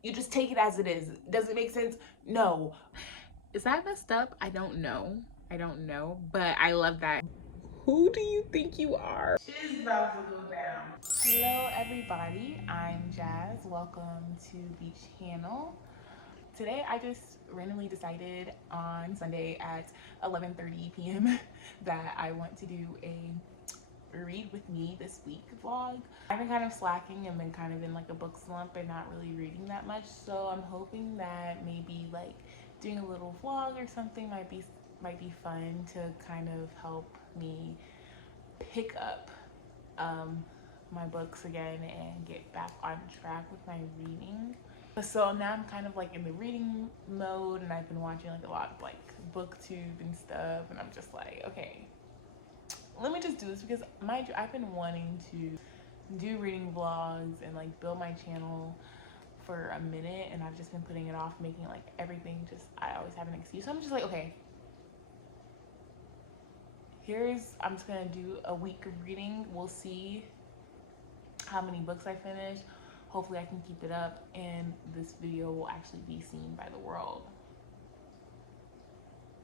You just take it as it is. Does it make sense? No. Is that messed up? I don't know. I don't know, but I love that. Who do you think you are? Shit's about to go down. Hello everybody, I'm Jazz. Welcome to the channel. Today I just randomly decided on Sunday at 11:30 p.m. that I want to do a read with me this week vlog. I've been kind of slacking and been kind of in like a book slump and not really reading that much, so I'm hoping that maybe like doing a little vlog or something might be fun to kind of help me pick up my books again and get back on track with my reading. So now I'm kind of like in the reading mode, and I've been watching like a lot of like booktube and stuff, and I'm just like, okay, let me just do this, because I've been wanting to do reading vlogs and like build my channel for a minute, and I've just been putting it off, making like everything just, I always have an excuse. So I'm just like, okay, I'm just gonna do a week of reading. We'll see how many books I finish. Hopefully I can keep it up and this video will actually be seen by the world.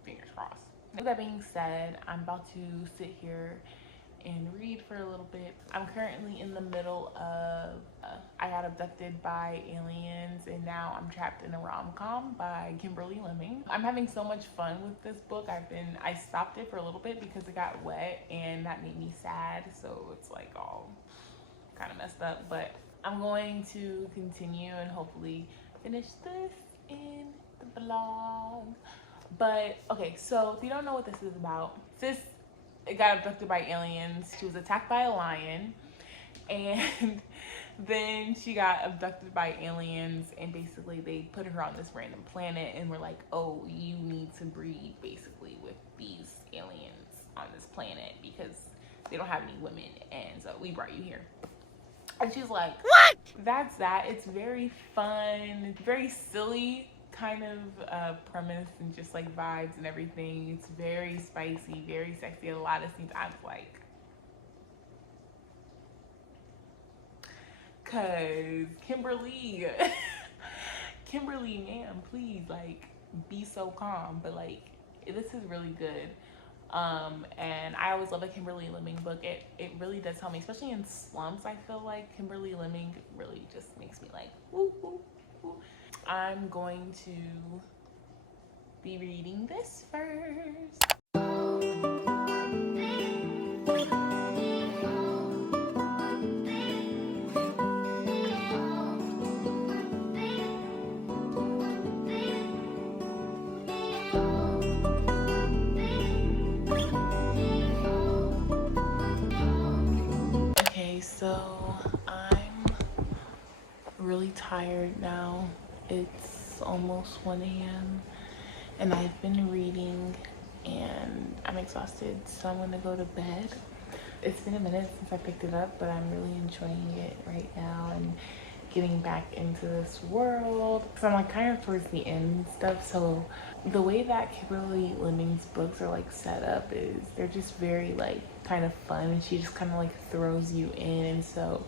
Fingers crossed. With that being said, I'm about to sit here and read for a little bit. I'm currently in the middle of I Got Abducted by Aliens, and now I'm Trapped in a Rom-Com by Kimberly Lemming. I'm having so much fun with this book. I stopped it for a little bit because it got wet and that made me sad, so it's like all kind of messed up, but I'm going to continue and hopefully finish this in the vlog. But okay, so if you don't know what this is about, sis got abducted by aliens. She was attacked by a lion, and then she got abducted by aliens, and basically they put her on this random planet and were like, oh, you need to breed basically with these aliens on this planet because they don't have any women, and so we brought you here. And she's like, what? That's that. It's very fun. It's very silly kind of premise and just like vibes and everything. It's very spicy, very sexy. A lot of scenes I was like, cause Kimberly, ma'am, please, like, be so calm. But like, this is really good. And I always love a Kimberly Lemming book. It really does help me, especially in slumps. I feel like Kimberly Lemming really just makes me like, woo, woo, woo. I'm going to be reading this first. Okay, so I'm really tired now. It's almost 1 a.m. and I've been reading and I'm exhausted, so I'm gonna go to bed. It's been a minute since I picked it up, but I'm really enjoying it right now and getting back into this world. So I'm like kind of towards the end and stuff, so the way that Kimberly Lemming's books are like set up is they're just very like kind of fun, and she just kind of like throws you in. And so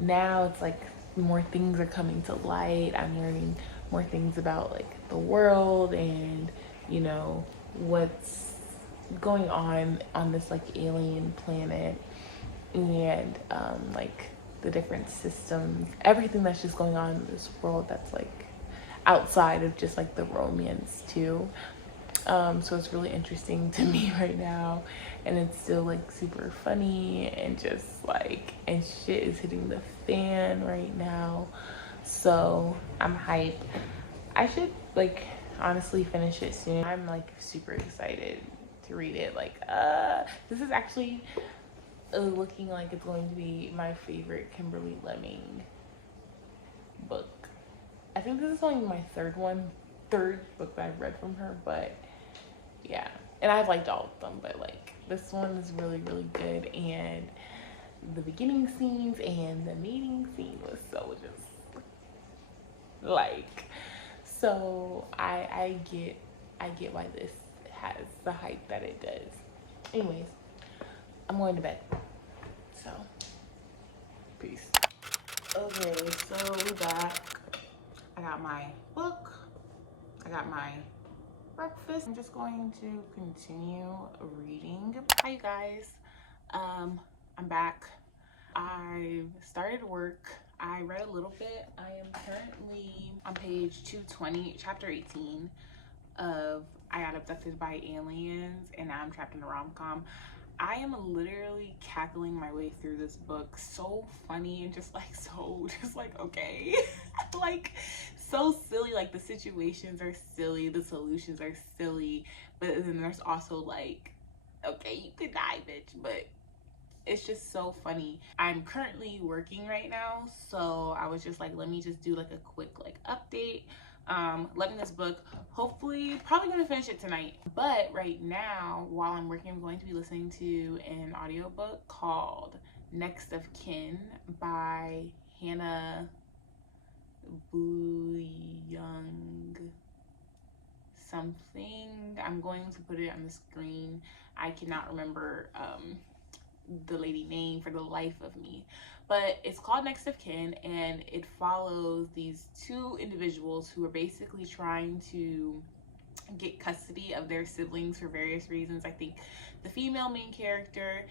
now it's like more things are coming to light. I'm learning more things about like the world and, you know, what's going on this like alien planet, and like the different systems, everything that's just going on in this world that's like outside of just like the romance too. So it's really interesting to me right now, and it's still like super funny and just like, and shit is hitting the fan right now, so I'm hyped. I should like honestly finish it soon. I'm like super excited to read it. Like this is actually looking like it's going to be my favorite Kimberly Lemming book. I think this is only my third book that I've read from her, but yeah, and I've liked all of them, but like this one is really, really good. And the beginning scenes and the mating scene was so just like, so I get why this has the hype that it does. Anyways, I'm going to bed, so peace. Okay, so we're back. I got my book, I got my breakfast. I'm just going to continue reading. Hi you guys, I'm back. I started work. I read a little bit. I am currently on page 220, chapter 18 of I Got Abducted by Aliens, and now I'm trapped in a rom-com. I am literally cackling my way through this book. So funny and just like okay. Like so silly. Like the situations are silly, the solutions are silly, but then there's also like, okay, you could die, bitch, but it's just so funny. I'm currently working right now, so I was just like, let me just do like a quick like update. Loving this book. Hopefully, probably gonna finish it tonight. But right now, while I'm working, I'm going to be listening to an audiobook called Next of Kin by Hannah Bonam-Young something. I'm going to put it on the screen. I cannot remember the lady name for the life of me, but it's called Next of Kin, and it follows these two individuals who are basically trying to get custody of their siblings for various reasons. I think the female main character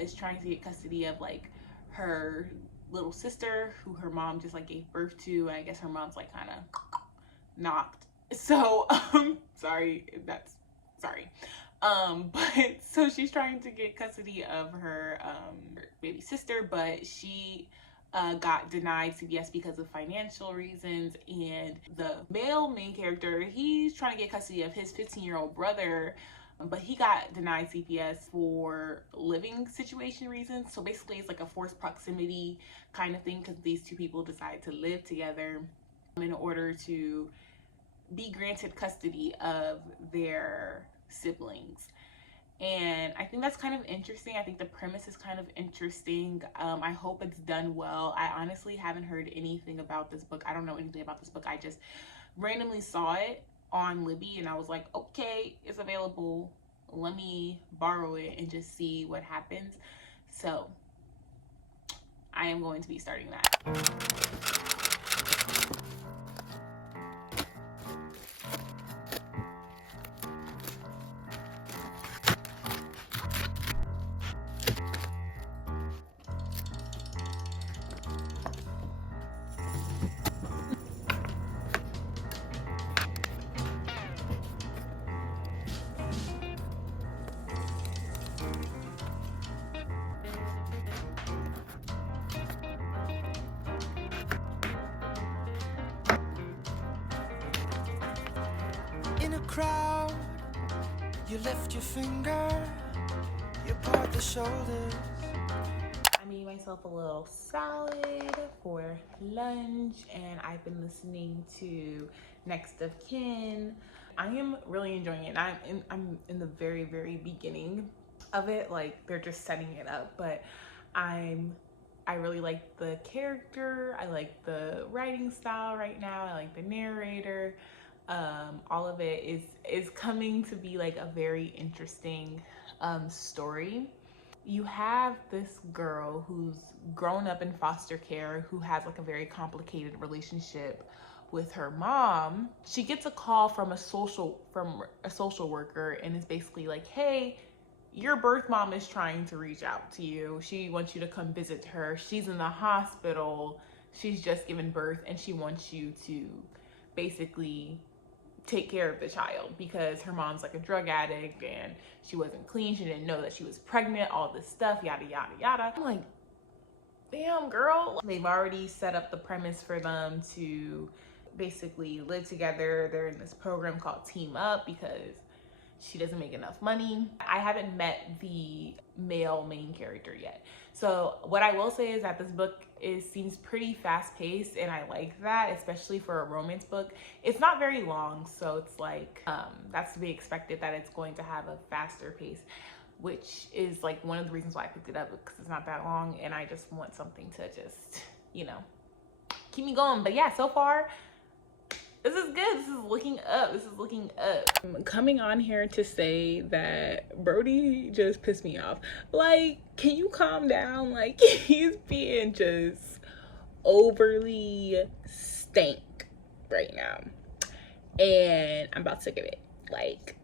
is trying to get custody of like her little sister who her mom just like gave birth to, and I guess her mom's like kind of knocked, so sorry. But so she's trying to get custody of her baby sister, but she got denied CPS because of financial reasons. And the male main character, he's trying to get custody of his 15-year-old brother, but he got denied CPS for living situation reasons. So basically it's like a forced proximity kind of thing, because these two people decide to live together in order to be granted custody of their siblings. And I think that's kind of interesting. I think the premise is kind of interesting. I hope it's done well. I honestly haven't heard anything about this book. I don't know anything about this book. I just randomly saw it on Libby and I was like, okay, it's available, let me borrow it and just see what happens. So I am going to be starting that. In a crowd, you lift your finger, you part the shoulders. I made myself a little salad for lunch, and I've been listening to Next of Kin. I am really enjoying it. I'm in the very, very beginning of it. Like they're just setting it up, but I really like the character. I like the writing style right now. I like the narrator. All of it is coming to be like a very interesting story. You have this girl who's grown up in foster care, who has like a very complicated relationship with her mom. She gets a call from a social worker, and it's basically like, hey, your birth mom is trying to reach out to you. She wants you to come visit her. She's in the hospital. She's just given birth, and she wants you to basically take care of the child because her mom's like a drug addict and she wasn't clean. She didn't know that she was pregnant, all this stuff, yada, yada, yada. I'm like, damn, girl. They've already set up the premise for them to basically live together. They're in this program called Team Up because she doesn't make enough money. I haven't met the male main character yet. So what I will say is that this book seems pretty fast paced, and I like that, especially for a romance book. It's not very long, so it's like, that's to be expected that it's going to have a faster pace, which is like one of the reasons why I picked it up, because it's not that long and I just want something to just, you know, keep me going. But yeah, so far, this is good. This is looking up. This is looking up. I'm coming on here to say that Brody just pissed me off. Like, can you calm down? Like, he's being just overly stank. right now, and I'm about to give it. Like,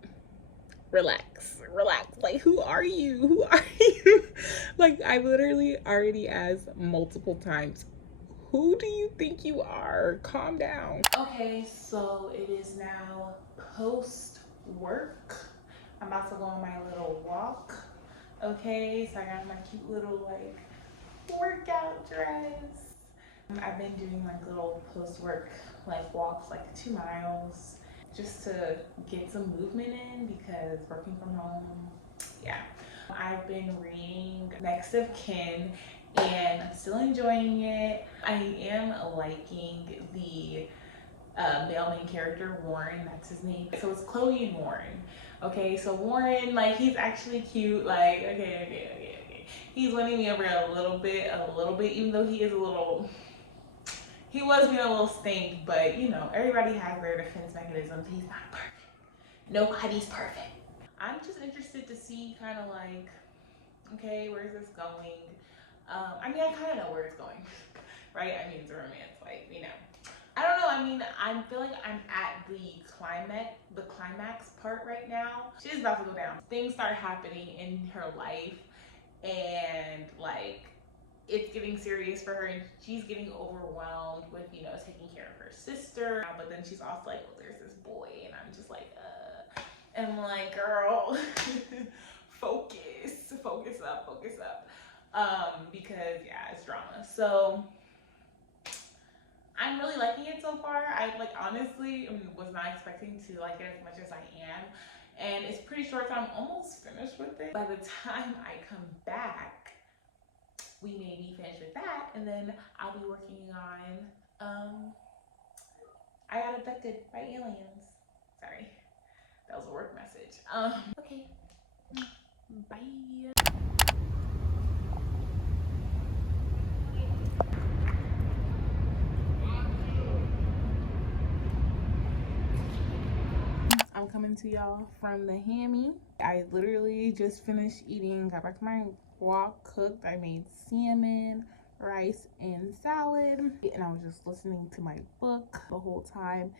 relax. Like, who are you? Like, I literally already asked multiple times, who do you think you are? Calm down. Okay, so it is now post work. I'm about to go on my little walk. Okay, so I got my cute little like workout dress. I've been doing like little post work like walks, like 2 miles, just to get some movement in because working from home, yeah. I've been reading Next of Kin and I'm still enjoying it. I am liking the male main character, Warren, that's his name. So it's Chloe and Warren. Okay, so Warren, like, he's actually cute. Like, okay. He's winning me over a little bit, even though he is a little, he was being a little stink, but you know, everybody has their defense mechanisms. He's not perfect. Nobody's perfect. I'm just interested to see kind of like, okay, where's this going? I mean, I kind of know where it's going, right? I mean, it's a romance, like, you know. I don't know. I mean, I feel like I'm at the climax part right now. She's about to go down. Things start happening in her life, and like, it's getting serious for her, and she's getting overwhelmed with, you know, taking care of her sister. But then she's also like, well, there's this boy, and I'm just like, and I'm like, girl, focus up. Because yeah, it's drama. So I'm really liking it so far. I like honestly was not expecting to like it as much as I am. And it's pretty short, so I'm almost finished with it. By the time I come back, we may be finished with that, and then I'll be working on I got abducted by aliens. Sorry. That was a work message. Okay. Bye. I'm coming to y'all from the hammy. I literally just finished eating, got back to my walk, cooked. I made salmon, rice, and salad. And I was just listening to my book the whole time.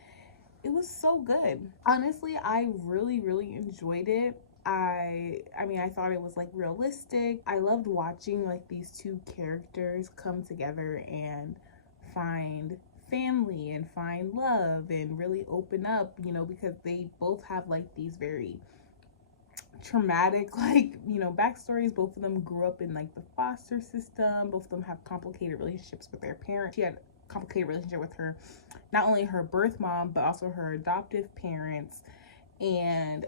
It was so good. Honestly, I really enjoyed it. I mean, I thought it was like realistic. I loved watching like these two characters come together and find family and find love and really open up, you know, because they both have like these very traumatic, like, you know, backstories. Both of them grew up in like the foster system. Both of them have complicated relationships with their parents. She had a complicated relationship with her, not only her birth mom, but also her adoptive parents. And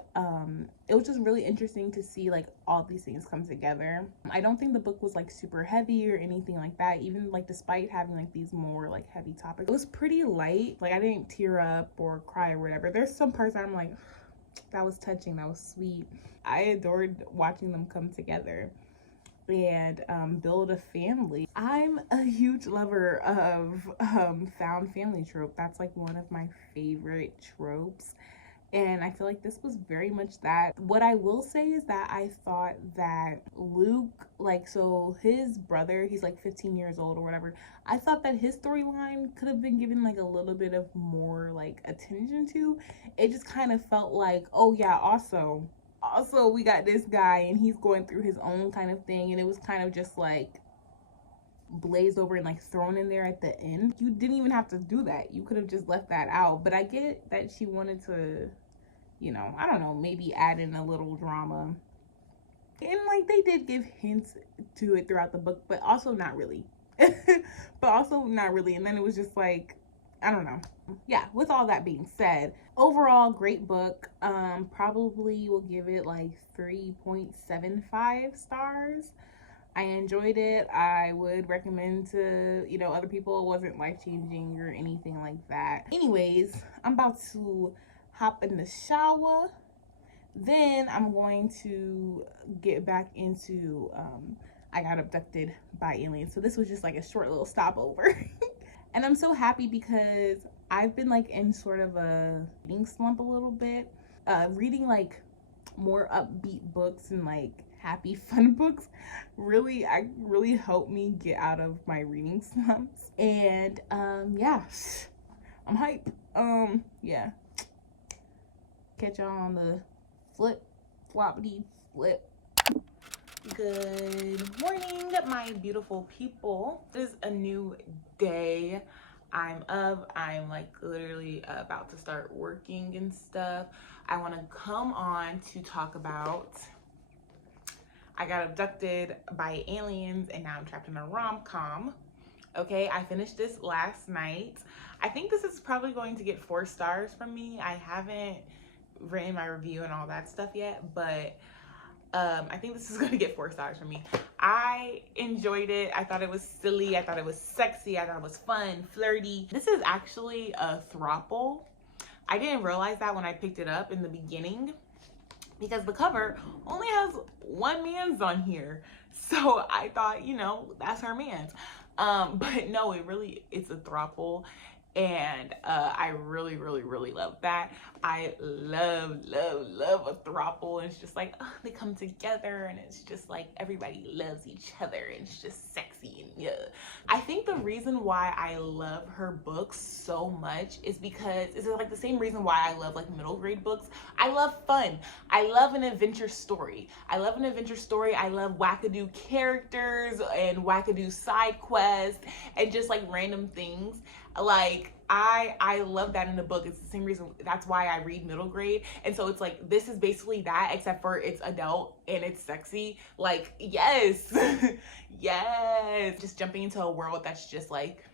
it was just really interesting to see like all these things come together. I don't think the book was like super heavy or anything like that, even like despite having like these more like heavy topics. It was pretty light. Like, I didn't tear up or cry or whatever. There's some parts that I'm like, that was touching, that was sweet. I adored watching them come together and build a family. I'm a huge lover of found family trope. That's like one of my favorite tropes, and I feel like this was very much that. What I will say is that I thought that Luke, like, so his brother, he's like 15 years old or whatever, I thought that his storyline could have been given like a little bit of more like attention to. It just kind of felt like, oh yeah, also we got this guy and he's going through his own kind of thing, and it was kind of just like blazed over and like thrown in there at the end. You didn't even have to do that. You could have just left that out. But I get that she wanted to, you know, I don't know, maybe add in a little drama. And like they did give hints to it throughout the book, but also not really. And then it was just like, I don't know. Yeah, with all that being said, overall great book. Probably will give it like 3.75 stars. I enjoyed it. I would recommend to, you know, other people. It wasn't life-changing or anything like that. Anyways, I'm about to hop in the shower. Then I'm going to get back into I got abducted by aliens. So this was just like a short little stopover. And I'm so happy because I've been like in sort of a reading slump a little bit. Reading like more upbeat books and like happy fun books really helped me get out of my reading slumps. And yeah, I'm hype. Yeah. Catch y'all on the floppity flip. Good morning, my beautiful people. It is a new day. I'm like literally about to start working and stuff. I want to come on to talk about I got abducted by aliens and now I'm trapped in a rom-com. Okay, I finished this last night. I think this is probably going to get 4 stars from me. I haven't written my review and all that stuff yet, but I think this is going to get 4 stars from me. I enjoyed it. I thought it was silly. I thought it was sexy. I thought it was fun, flirty. This is actually a throuple. I didn't realize that when I picked it up in the beginning because the cover only has one man's on here. So I thought, you know, that's her man's. But no, it's a throuple. And I really love that. I love a throuple. And it's just like, oh, they come together and it's just like everybody loves each other and it's just sexy and yeah. I think the reason why I love her books so much is because it's like the same reason why I love like middle grade books. I love fun. I love an adventure story. I love wackadoo characters and wackadoo side quests and just like random things. Like I love that in the book. It's the same reason, that's why I read middle grade. And so it's like, this is basically that, except for it's adult and it's sexy. Like, yes, yes. Just jumping into a world that's just like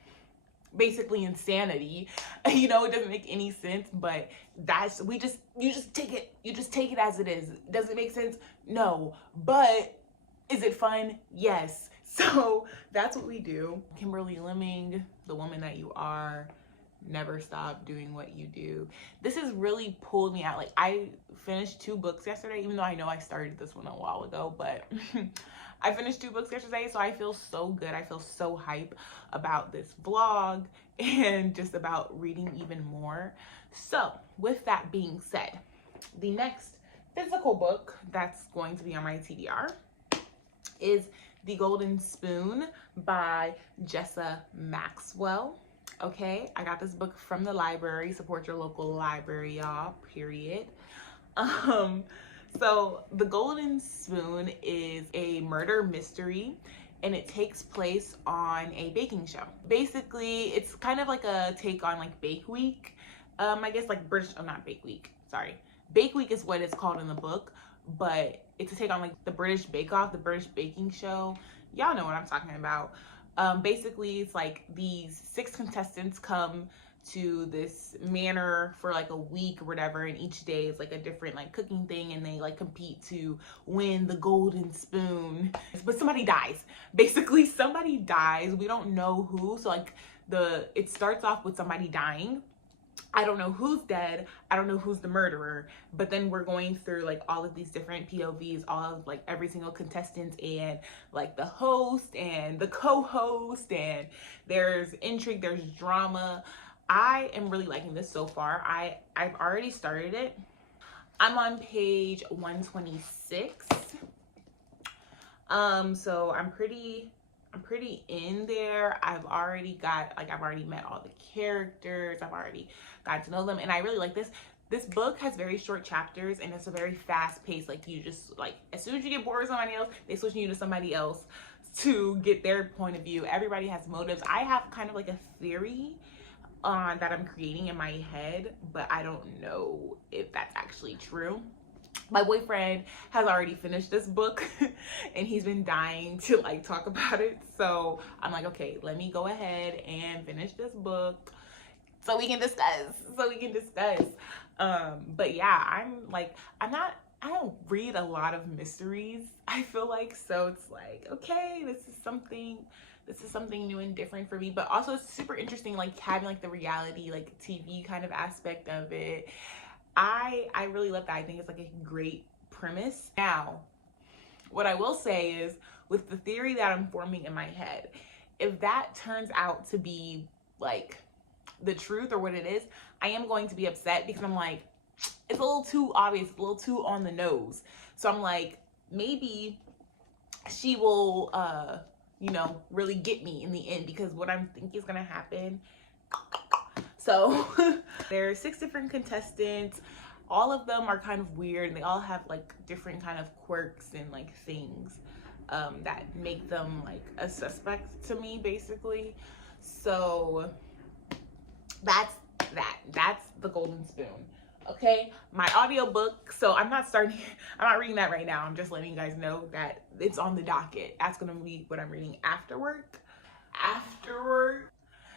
basically insanity. You know, it doesn't make any sense, but you just take it as it is. Does it make sense? No. But is it fun? Yes. So that's what we do. Kimberly Lemming, the woman that you are, never stop doing what you do. This has really pulled me out. Like, I finished 2 books yesterday, even though I know I started this one a while ago, but I finished 2 books yesterday, so I feel so good. I feel so hype about this vlog and just about reading even more. So with that being said, the next physical book that's going to be on my TBR is The Golden Spoon by Jessa Maxwell. Okay, I got this book from the library. Support your local library, y'all, period. So The Golden Spoon is a murder mystery and it takes place on a baking show. Basically, it's kind of like a take on like Bake Week. I guess like not Bake Week, sorry. Bake Week is what it's called in the book, but it's a take on like the British Bake Off, the British baking show. Y'all know what I'm talking about. Basically, it's like these 6 contestants come to this manor for like a week or whatever, and each day is like a different like cooking thing, and they like compete to win the golden spoon. But somebody dies. Basically, somebody dies. We don't know who. So like it starts off with somebody dying. I don't know who's dead. I don't know who's the murderer. But then we're going through like all of these different POVs, all of like every single contestant and like the host and the co-host, and there's intrigue, there's drama. I am really liking this so far. I've already started it. I'm on page 126. So I'm pretty in there. I've already met all the characters. I've already got to know them, and I really like this. This book has very short chapters, and it's a very fast pace. Like, you just like, as soon as you get bored with somebody else, they switch you to somebody else to get their point of view. Everybody has motives. I have kind of like a theory that I'm creating in my head, but I don't know if that's actually true. My boyfriend has already finished this book and he's been dying to like talk about it. So I'm like, okay, let me go ahead and finish this book so we can discuss. But yeah, I don't read a lot of mysteries, I feel like. So it's like, okay, this is something new and different for me, but also it's super interesting, like having like the reality, like TV kind of aspect of it. I really love that. I think it's like a great premise. Now, what I will say is, with the theory that I'm forming in my head, if that turns out to be like the truth or what it is, I am going to be upset because I'm like, it's a little too obvious, a little too on the nose. So I'm like, maybe she will, really get me in the end, because what I'm thinking is gonna happen. So there's 6 different contestants. All of them are kind of weird, and they all have like different kind of quirks and like things that make them like a suspect to me, basically. So that's the Golden Spoon. Okay, my audiobook, so I'm not reading that right now. I'm just letting you guys know that it's on the docket. That's gonna be what I'm reading after work.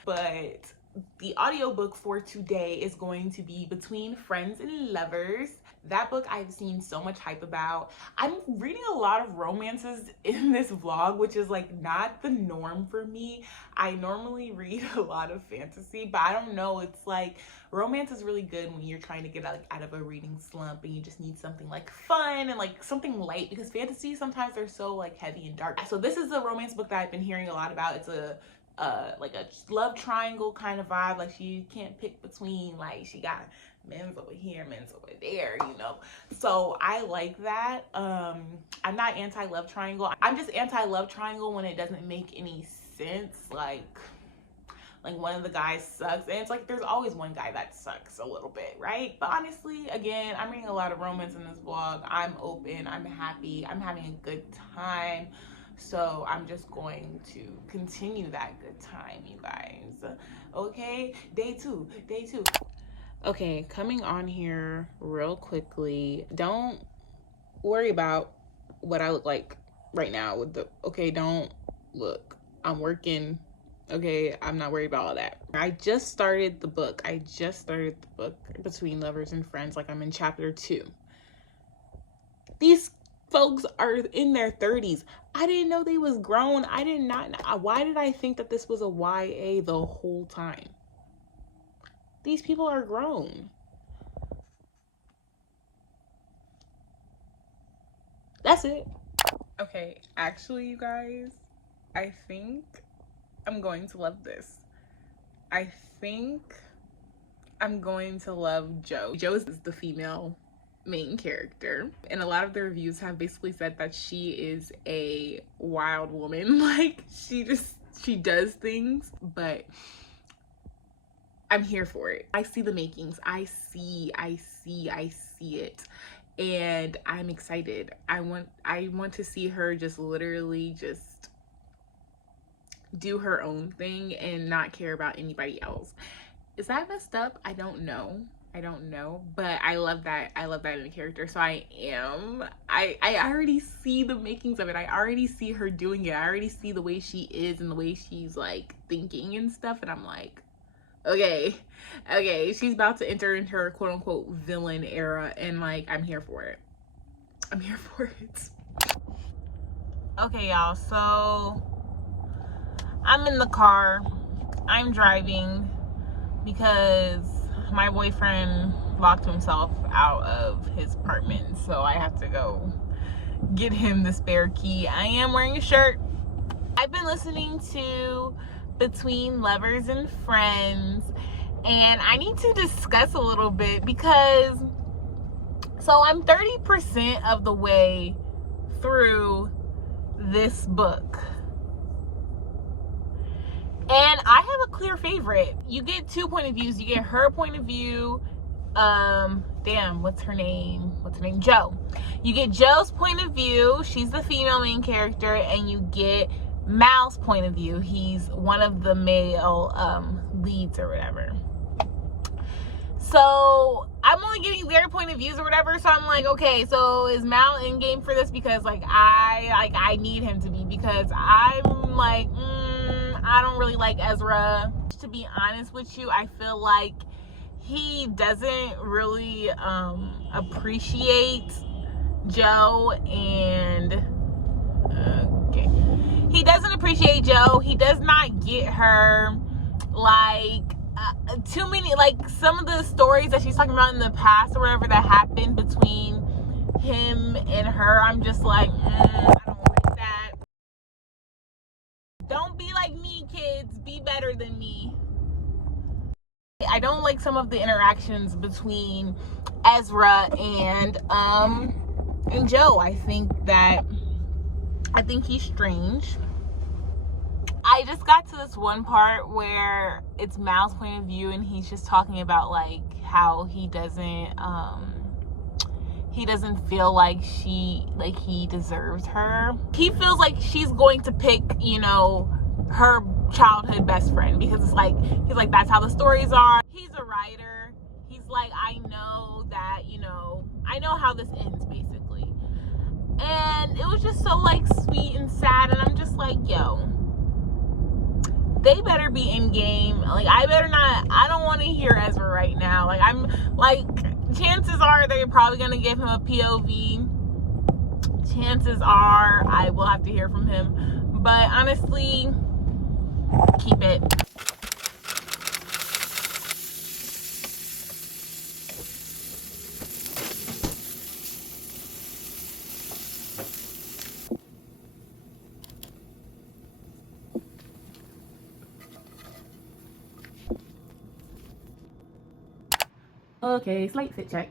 But the audiobook for today is going to be Between Friends and Lovers. That book I've seen so much hype about. I'm reading a lot of romances in this vlog, which is like not the norm for me. I normally read a lot of fantasy, but I don't know, it's like romance is really good when you're trying to get out of a reading slump and you just need something like fun and like something light, because fantasy sometimes they're so like heavy and dark. So this is a romance book that I've been hearing a lot about. It's like a love triangle kind of vibe. Like she can't pick between, like she got men's over here, men's over there, you know. So I like that. I'm not anti-love triangle. I'm just anti-love triangle when it doesn't make any sense. Like one of the guys sucks, and it's like there's always one guy that sucks a little bit, right? But honestly, again, I'm reading a lot of romance in this vlog. I'm open, I'm happy, I'm having a good time. So I'm just going to continue that good time, you guys. Okay, day two. Okay, coming on here real quickly. Don't worry about what I look like right now with the, okay, don't look. I'm working. Okay, I'm not worried about all that. I just started the book. Between Lovers and Friends. Like I'm in chapter 2. These folks are in their 30s. I didn't know they was grown. I did not know. Why did I think that this was a YA the whole time? These people are grown. That's it. Okay, actually, you guys, I think I'm going to love this. I think I'm going to love Jo. Jo is the female main character, and a lot of the reviews have basically said that she is a wild woman. Like she does things, but I'm here for it. I see the makings. I see it, and I'm excited. I want to see her just literally just do her own thing and not care about anybody else. Is that messed up? I don't know, but I love that in a character. So I already see the makings of it. I already see her doing it. I already see the way she is and the way she's like thinking and stuff, and I'm like, okay, she's about to enter into her quote unquote villain era, and like I'm here for it. Okay, y'all, so I'm in the car. I'm driving because my boyfriend locked himself out of his apartment, so I have to go get him the spare key. I am wearing a shirt. I've been listening to Between Lovers and Friends, and I need to discuss a little bit because so I'm 30% of the way through this book, and I have a clear favorite. You get 2 point of views. You get her point of view. What's her name? Jo. You get Jo's point of view. She's the female main character, and you get Mal's point of view. He's one of the male leads or whatever. So I'm only getting their point of views or whatever. So I'm like, okay, so is Mal in game for this? Because like I need him to be, because I'm like, I don't really like Ezra. To be honest with you, I feel like he doesn't really appreciate Jo, and he doesn't appreciate Jo. He does not get her. Like too many, like some of the stories that she's talking about in the past or whatever that happened between him and her, I'm just like, I don't like that. Don't be like me, kids. Be better than me. I don't like some of the interactions between Ezra and Jo. I think he's strange. I just got to this one part where it's Mal's point of view, and he's just talking about like how he doesn't feel like he deserves her. He feels like she's going to pick, you know, her childhood best friend, because it's like, he's like, that's how the stories are. He's a writer. He's like, I know that, you know, I know how this ends, basically. And it was just so like sweet and sad, and I'm just like, yo, they better be in game. Like, I better not, I don't want to hear Ezra right now. Like, I'm like, chances are they're probably gonna give him a POV. Chances are I will have to hear from him, but honestly, keep it. Okay, slight fit check.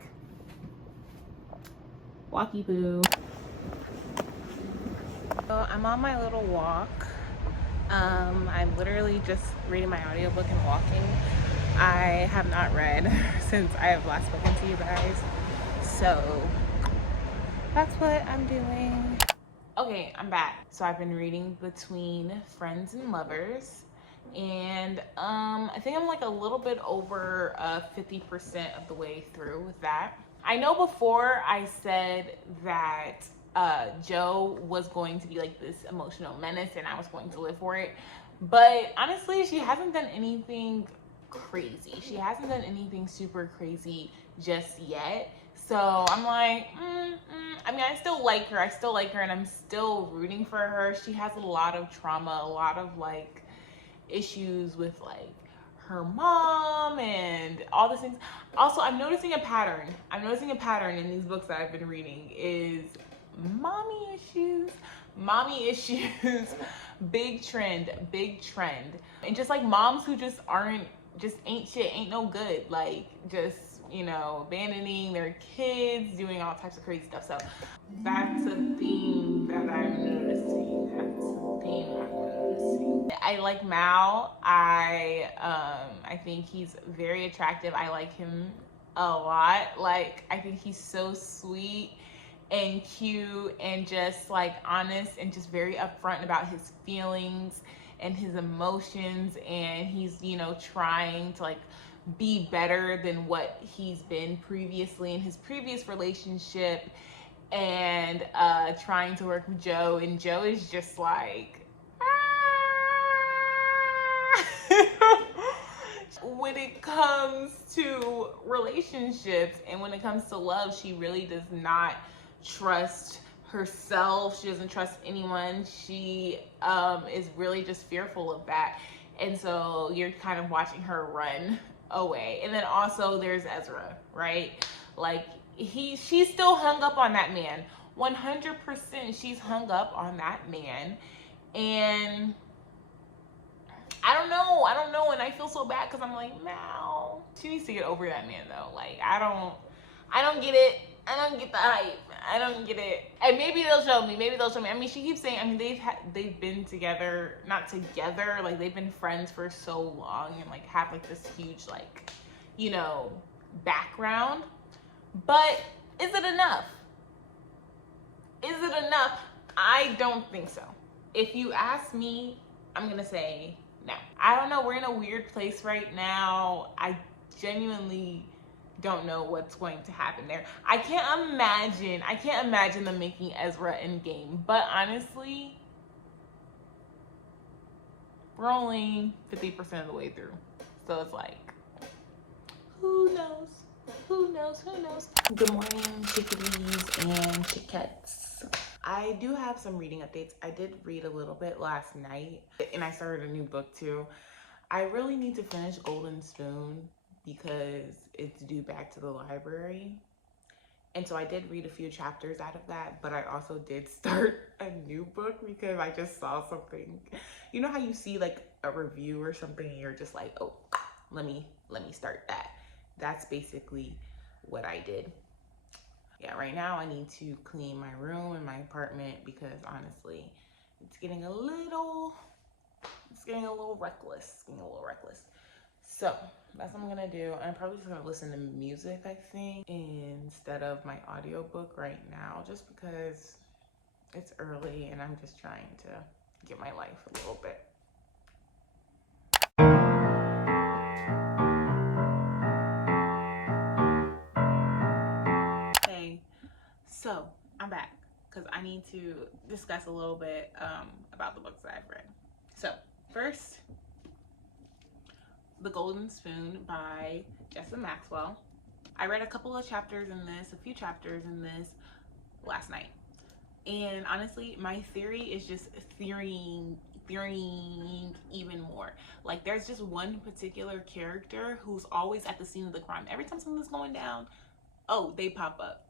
Walkie boo. So I'm on my little walk. I'm literally just reading my audiobook and walking. I have not read since I have last spoken to you guys. So that's what I'm doing. Okay, I'm back. So I've been reading Between Friends and Lovers. And I think I'm like a little bit over 50% of the way through with that. I know before I said that Joe was going to be like this emotional menace and I was going to live for it. But honestly, she hasn't done anything crazy. She hasn't done anything super crazy just yet. So I'm like, I mean, I still like her. And I'm still rooting for her. She has a lot of trauma, a lot of like issues with like her mom and all these things. Also, I'm noticing a pattern in these books that I've been reading is mommy issues, big trend. And just like moms who just ain't shit, ain't no good, like just, you know, abandoning their kids, doing all types of crazy stuff. So that's a theme that I'm noticing. I like Mal. I think he's very attractive. I like him a lot. Like, I think he's so sweet and cute and just like honest and just very upfront about his feelings and his emotions, and he's, you know, trying to like be better than what he's been previously in his previous relationship, and trying to work with Joe, and Joe is just like when it comes to relationships and when it comes to love, she really does not trust herself. She doesn't trust anyone. She is really just fearful of that. And so you're kind of watching her run away. And then also there's Ezra, right? Like, she's still hung up on that man. 100% she's hung up on that man. And I don't know, and I feel so bad because I'm like, Mal, she needs to get over that man though. Like, I don't get it. I don't get the hype. I don't get it. And maybe they'll show me. I mean, she keeps saying, I mean, they've been together, not together, like they've been friends for so long and like have like this huge like, you know, background. But is it enough? I don't think so. If you ask me, I'm gonna say no. I don't know. We're in a weird place right now. I genuinely don't know what's going to happen there. I can't imagine them making Ezra endgame. But honestly, we're only 50% of the way through. So it's like, who knows? Good morning, chickadees and chickets. I do have some reading updates. I did read a little bit last night, and I started a new book too. I really need to finish Golden Spoon because it's due back to the library. And so I did read a few chapters out of that, but I also did start a new book because I just saw something. You know how you see like a review or something and you're just like, oh, let me start that. That's basically what I did. Yeah, right now I need to clean my room and my apartment because honestly, it's getting a little It's getting a little reckless. So that's what I'm gonna do. I'm probably just gonna listen to music, I think, instead of my audiobook right now, just because it's early and I'm just trying to get my life a little bit. Hey, so I'm back because I need to discuss a little bit about the books that I've read. So first, The Golden Spoon by Jessa Maxwell. I read a few chapters in this last night. And honestly, my theory is just theorying even more. Like, there's just one particular character who's always at the scene of the crime. Every time something's going down, oh, they pop up.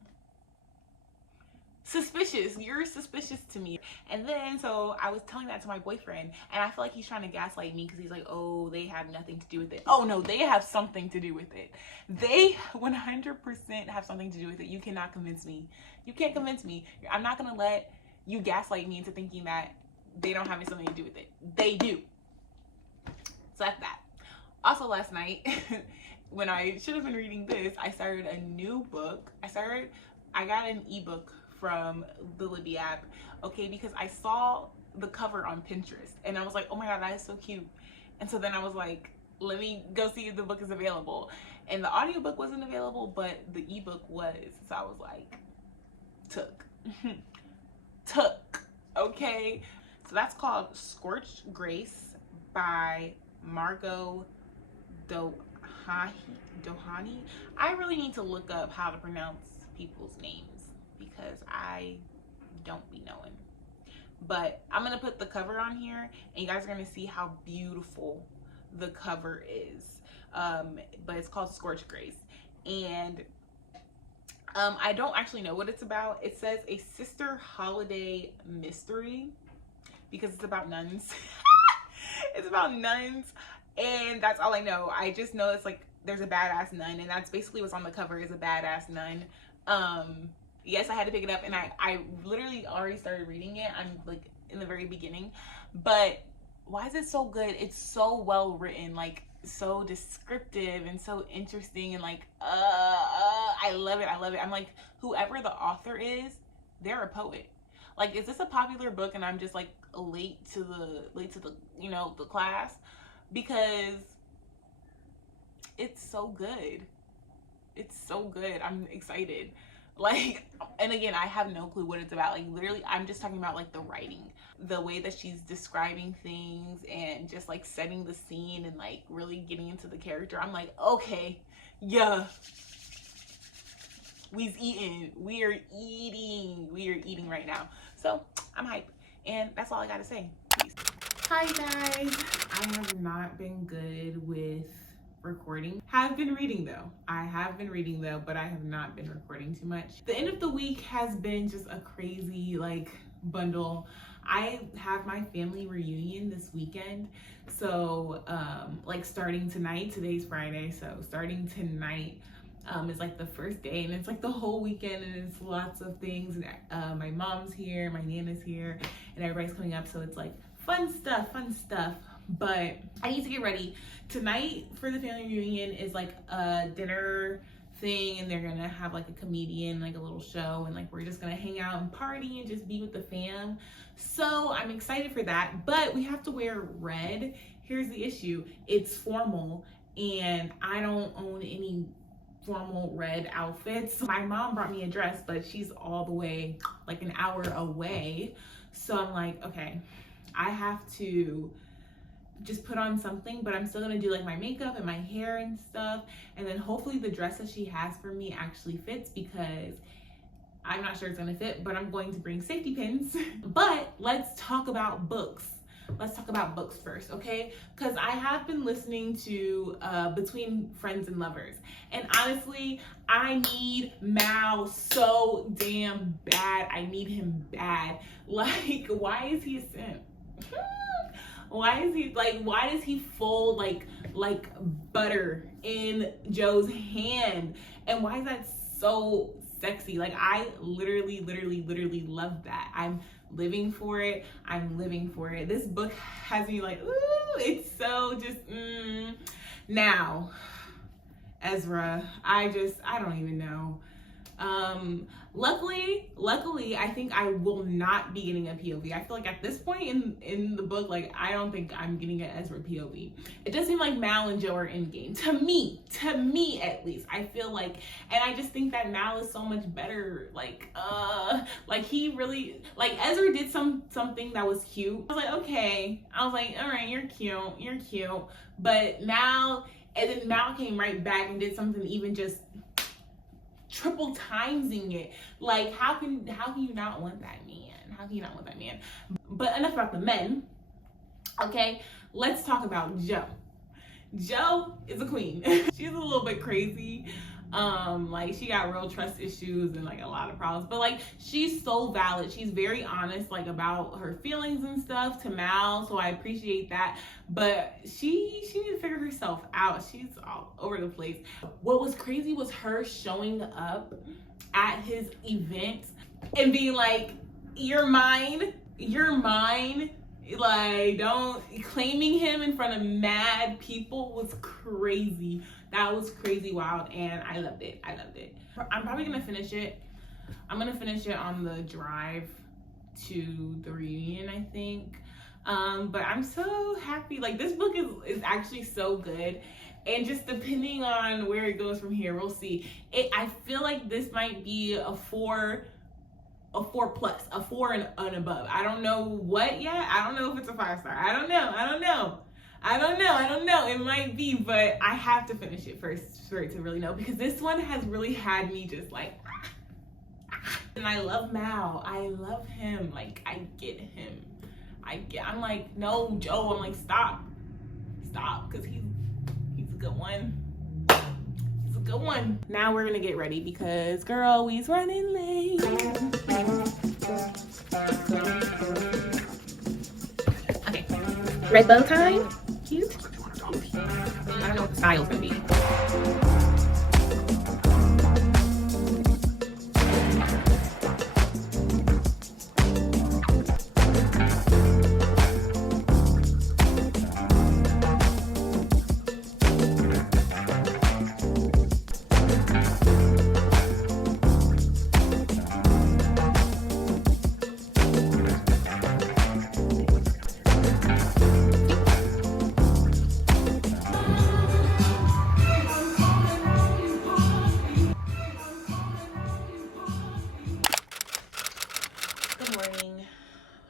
Suspicious. You're suspicious to me. And then, so I was telling that to my boyfriend, and I feel like he's trying to gaslight me because he's like, oh, they have nothing to do with it. Oh no, they have something to do with it. They 100% have something to do with it. You cannot convince me. You can't convince me. I'm not gonna let you gaslight me into thinking that they don't have something to do with it. They do. So that's that. Also last night, when I should have been reading this, I started a new book. I got an ebook from the Libby app, okay, because I saw the cover on Pinterest and I was like, oh my god, that is so cute. And so then I was like, let me go see if the book is available. And the audiobook wasn't available, but the ebook was. So I was like, took, okay. So that's called Scorched Grace by Margot Douaihy. I really need to look up how to pronounce people's names because I don't be knowing. But I'm gonna put the cover on here and you guys are gonna see how beautiful the cover is. But it's called Scorched Grace. And I don't actually know what it's about. It says a sister holiday mystery because it's about nuns. It's about nuns, and that's all I know. I just know it's like there's a badass nun, and that's basically what's on the cover, is a badass nun. Yes, I had to pick it up, and I literally already started reading it. I'm like in the very beginning, but why is it so good? It's so well written, like so descriptive and so interesting, and like I love it. I'm like, whoever the author is, they're a poet. Like, is this a popular book and I'm just like late to the you know, the class? Because it's so good. It's so good. I'm excited. Like, and again, I have no clue what it's about. Like, literally, I'm just talking about like the writing, the way that she's describing things and just like setting the scene and like really getting into the character. I'm like, okay, yeah. We are eating right now. So I'm hyped. And that's all I gotta say. Peace. Hi guys. I have not been good with recording. Have been reading though. I have been reading though, but I have not been recording too much. The end of the week has been just a crazy like bundle. I have my family reunion this weekend. So like starting tonight, today's Friday, so starting tonight is like the first day, and it's like the whole weekend, and it's lots of things, and my mom's here, my nana's here, and everybody's coming up, so it's like fun stuff. But I need to get ready. Tonight for the family reunion is like a dinner thing, and they're gonna have like a comedian, like a little show, and like we're just gonna hang out and party and just be with the fam. So I'm excited for that, but we have to wear red. Here's the issue, it's formal, and I don't own any formal red outfits. My mom brought me a dress, but she's all the way like an hour away. So I'm like, okay, I have to just put on something, but I'm still gonna do like my makeup and my hair and stuff. And then hopefully the dress that she has for me actually fits, because I'm not sure it's gonna fit, but I'm going to bring safety pins. But let's talk about books. Let's talk about books first, okay? Because I have been listening to Between Friends and Lovers. And honestly, I need Mal so damn bad. I need him bad. Like, why is he a simp? Why is he like, why does he fold like butter in Joe's hand? And why is that so sexy? Like, I literally love that. I'm living for it. I'm living for it. This book has me like, ooh, it's so just, Now, Ezra, I don't even know. Luckily, I think I will not be getting a POV. I feel like at this point in the book, like, I don't think I'm getting an Ezra POV. It does seem like Mal and Joe are in game. To me at least. I feel like, and I just think that Mal is so much better. Like he really, like, Ezra did something that was cute. I was like, okay. I was like, all right, you're cute. But Mal, and then Mal came right back and did something even just triple timesing it. Like, how can you not want that man? How can you not want that man? But enough about the men. Okay, let's talk about Joe. Joe is a queen. She's a little bit crazy. Like, she got real trust issues and like a lot of problems, but like, she's so valid. She's very honest, like, about her feelings and stuff to Mal, so I appreciate that. But she needs to figure herself out. She's all over the place. What was crazy was her showing up at his event and being like, you're mine. Like, claiming him in front of mad people was crazy. That was crazy wild, and I loved it. I'm probably gonna finish it. I'm gonna finish it on the drive to the reunion, I think. But I'm so happy. Like, this book is actually so good, and just depending on where it goes from here, we'll see. I feel like this might be a 4 plus, a 4 and above. I don't know what yet. I don't know if it's a 5-star. I don't know. It might be, but I have to finish it first for it to really know, because this one has really had me just like, and I love Mal. I love him. Like, I get him. I'm like, no, Joe. I'm like, stop, because he's a good one. He's a good one. Now we're gonna get ready because, girl, we's running late. Okay, red bow tie. Cute. I don't know what the style's gonna be.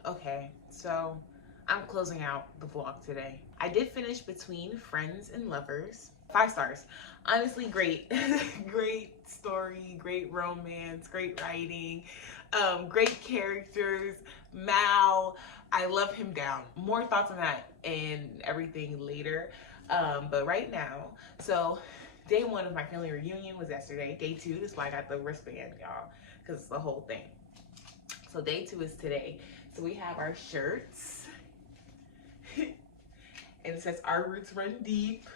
Okay, so I'm closing out the vlog today. I did finish Between Friends and Lovers. 5 stars. Honestly, great. Great story, great romance, great writing, great characters. Mal, I love him down. More thoughts on that and everything later. But right now, so day 1 of my family reunion was yesterday. Day 2, this is why I got the wristband, y'all, because it's the whole thing. So day 2 is today. So we have our shirts, and it says "Our Roots Run Deep."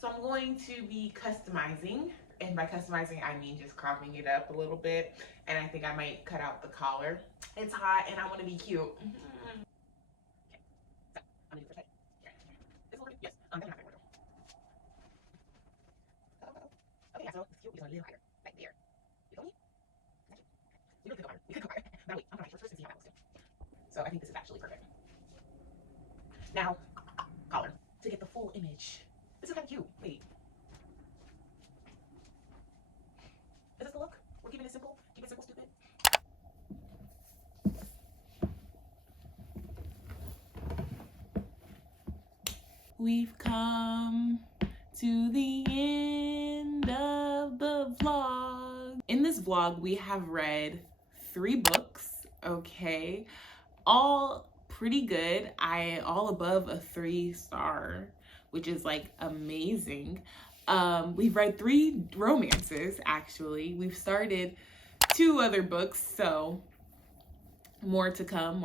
So I'm going to be customizing, and by customizing I mean just cropping it up a little bit, and I think I might cut out the collar. It's hot and I want to be cute. Okay, so it's cute. It's a little higher, like there. You feel me? You could go higher. You could go higher. But wait, I'm gonna first and see how that looks too. So I think this is actually perfect. Now, collar to get the full image. This is kind of cute. Wait, is this the look? We're keeping it simple. Keep it simple, stupid. We've come to the end of the vlog. In this vlog, we have read 3 books, okay? All pretty good. All above a 3-star, which is like amazing. We've read 3 romances, actually. We've started 2 other books, so more to come.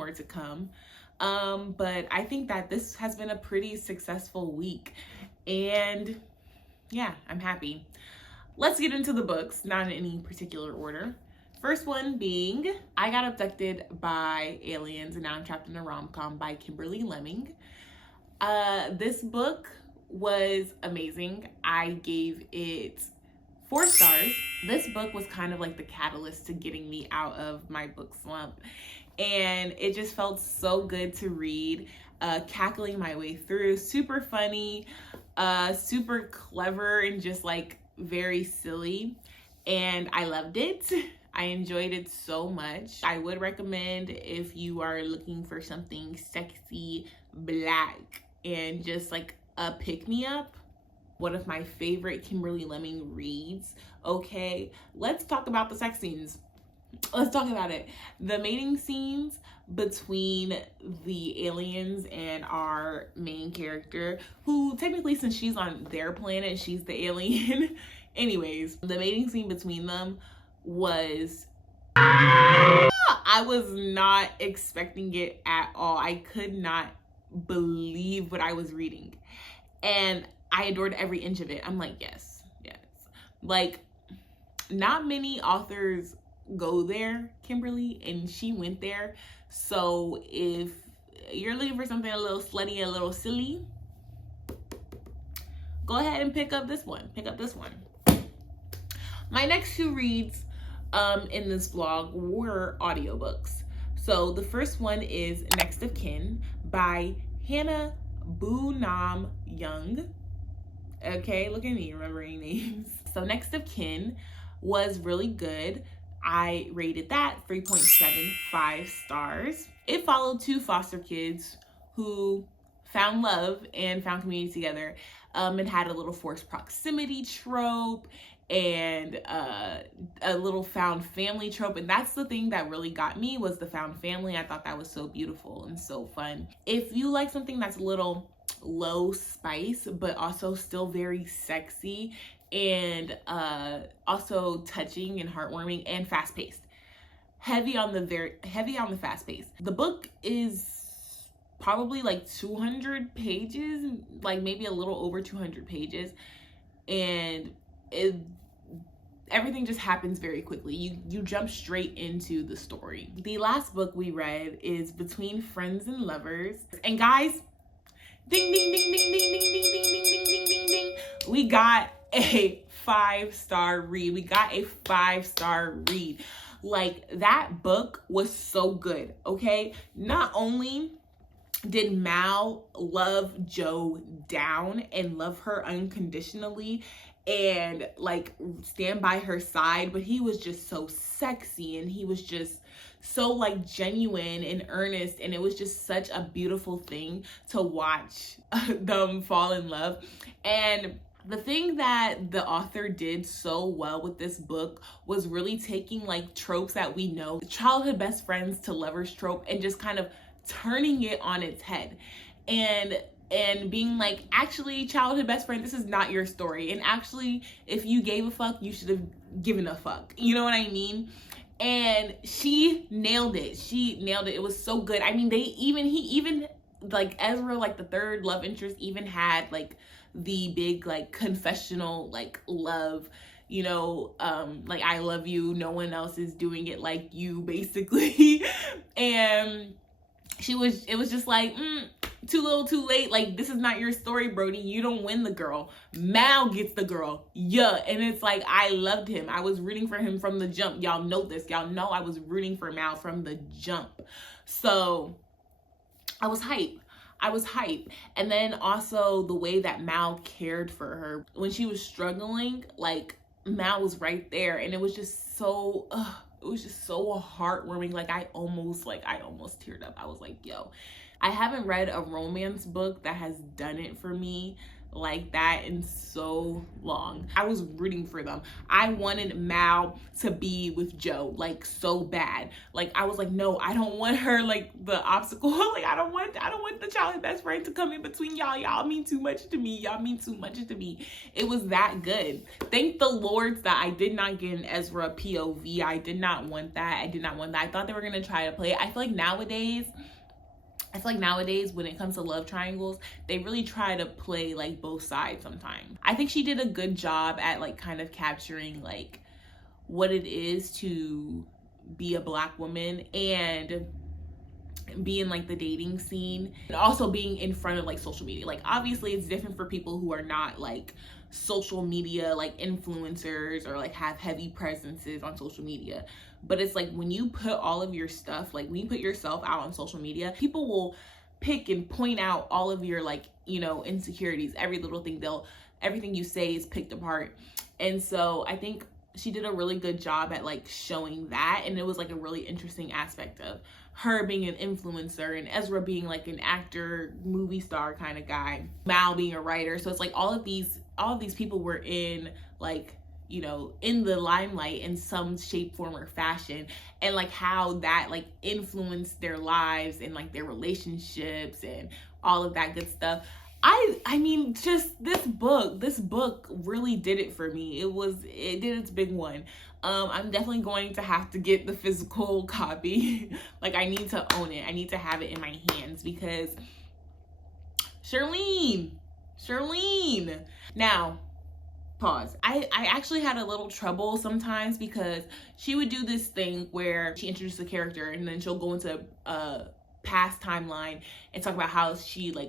But I think that this has been a pretty successful week, and yeah, I'm happy. Let's get into the books, not in any particular order. First one being I Got Abducted by Aliens and Now I'm Trapped in a Rom-Com by Kimberly Lemming. This book was amazing. I gave it 4 stars. This book was kind of like the catalyst to getting me out of my book slump, and it just felt so good to read. Cackling my way through, super funny, super clever, and just like very silly, and I loved it. I enjoyed it so much. I would recommend if you are looking for something sexy, black, and just like a pick-me-up. One of my favorite Kimberly Lemming reads. Okay, let's talk about the sex scenes. Let's talk about it. The mating scenes between the aliens and our main character, who technically, since she's on their planet, she's the alien. Anyways, the mating scene between them was... I was not expecting it at all. I could not believe what I was reading. And I adored every inch of it. I'm like, yes. Like, not many authors go there, Kimberly, and she went there. So if you're looking for something a little slutty, a little silly, go ahead and pick up this one. My next 2 reads in this vlog were audiobooks. So the first one is Next of Kin by Hannah Bonam-Young. Okay, look at me remembering names. So Next of Kin was really good. I rated that 3.75 stars. It followed 2 foster kids who found love and found community together. It had a little forced proximity trope and a little found family trope, and that's the thing that really got me, was the found family. I thought that was so beautiful and so fun. If you like something that's a little low spice but also still very sexy and also touching and heartwarming and fast-paced, heavy on the fast pace. The book is probably like 200 pages, like maybe a little over 200 pages, and everything just happens very quickly. You jump straight into the story. The last book we read is Between Friends and Lovers, and guys, ding ding ding ding ding ding ding ding ding ding ding ding ding, we got a 5-star read. Like, that book was so good. Okay, not only did Mal love Jo down and love her unconditionally and like stand by her side, but he was just so sexy, and he was just so like genuine and earnest, and it was just such a beautiful thing to watch them fall in love. And the thing that the author did so well with this book was really taking like tropes that we know, childhood best friends to lovers trope, and just kind of turning it on its head and being like, actually, childhood best friend, this is not your story, and actually, if you gave a fuck, you should have given a fuck, you know what I mean? And she nailed it. It was so good. I mean, he even like Ezra, like the third love interest, even had like the big like confessional like love, you know, like, I love you, no one else is doing it like you, basically. And it was just like, too little too late. Like, this is not your story, Brody. You don't win the girl. Mal gets the girl. Yeah. And it's like, I loved him. I was rooting for him from the jump. Y'all know this. Y'all know I was rooting for Mal from the jump. So I was hyped. And then also the way that Mal cared for her when she was struggling, like, Mal was right there, and it was just so heartwarming. Like, I almost teared up. I was like, yo, I haven't read a romance book that has done it for me like that in so long. I was rooting for them. I wanted Mal to be with Jo, like, so bad. Like, I was like, no, I don't want her, like, the obstacle. Like, I don't want the childhood best friend to come in between y'all. Y'all mean too much to me. It was that good. Thank the Lord that I did not get an Ezra POV. I did not want that. I thought they were gonna try to play it. I feel like nowadays, when it comes to love triangles, they really try to play like both sides sometimes. I think she did a good job at like kind of capturing like what it is to be a Black woman and be in like the dating scene, and also being in front of like social media. Like obviously it's different for people who are not like social media like influencers or like have heavy presences on social media, but it's like when you put all of your stuff, like when you put yourself out on social media, people will pick and point out all of your like, you know, insecurities, every little thing. Everything you say is picked apart. And so I think she did a really good job at like showing that, and it was like a really interesting aspect of her being an influencer and Ezra being like an actor, movie star kind of guy, Mal being a writer. So it's like all of these people were in like, you know, in the limelight in some shape, form, or fashion, and like how that like influenced their lives and like their relationships and all of that good stuff. I mean, just this book really did it for me. It did its big one. I'm definitely going to have to get the physical copy. Like I need to own it. I need to have it in my hands because Shirlene. Now, pause. I actually had a little trouble sometimes because she would do this thing where she introduces a character and then she'll go into past timeline and talk about how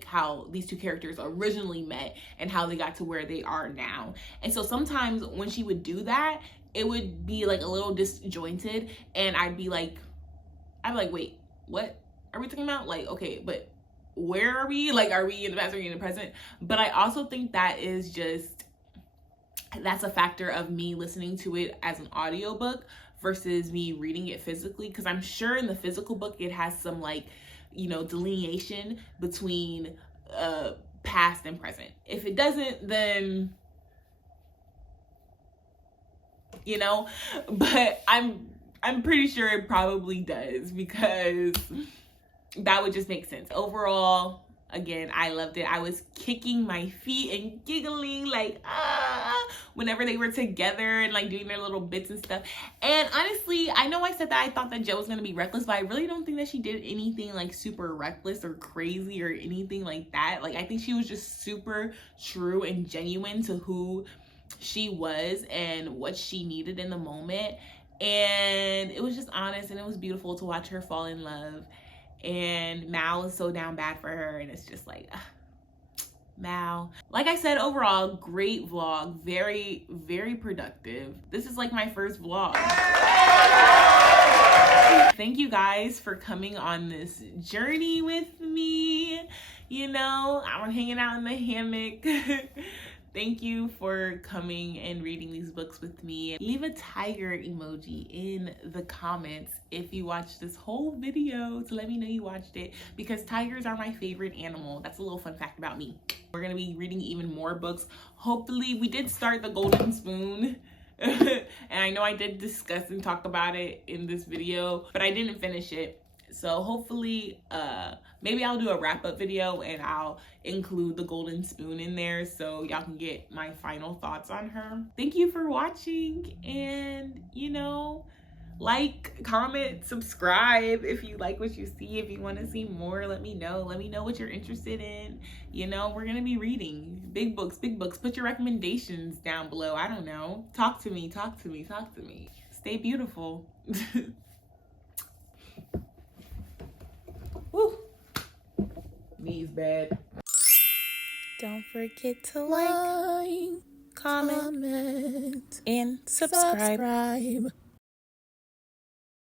how these two characters originally met and how they got to where they are now. And so sometimes when she would do that, it would be like a little disjointed, and I'd be like, wait, what are we talking about? Like, okay, but where are we? Like, are we in the past or are we in the present? But I also think that's a factor of me listening to it as an audiobook versus me reading it physically, because I'm sure in the physical book it has some like, you know, delineation between past and present. If it doesn't, then you know, but I'm pretty sure it probably does, because that would just make sense. Overall, again, I loved it. I was kicking my feet and giggling like whenever they were together and like doing their little bits and stuff. And honestly, I know I said that I thought that Jo was gonna be reckless, but I really don't think that she did anything like super reckless or crazy or anything like that. Like I think she was just super true and genuine to who she was and what she needed in the moment. And it was just honest, and it was beautiful to watch her fall in love. And Mal is so down bad for her, and it's just like Mal. Like I said, overall, great vlog. Very, very productive. This is like my first vlog. Thank you guys for coming on this journey with me. You know, I'm hanging out in the hammock. Thank you for coming and reading these books with me. Leave a tiger emoji in the comments if you watched this whole video to let me know you watched it, because tigers are my favorite animal. That's a little fun fact about me. We're gonna be reading even more books. Hopefully, we did start The Golden Spoon. And I know I did discuss and talk about it in this video, but I didn't finish it. So hopefully, maybe I'll do a wrap-up video and I'll include The Golden Spoon in there so y'all can get my final thoughts on her. Thank you for watching, and you know, like, comment, subscribe if you like what you see. If you want to see more, let me know. Let me know what you're interested in. You know, we're gonna be reading big books. Put your recommendations down below. I don't know. Talk to me. Stay beautiful. Woo. Knees bad. Don't forget to like, comment, and subscribe.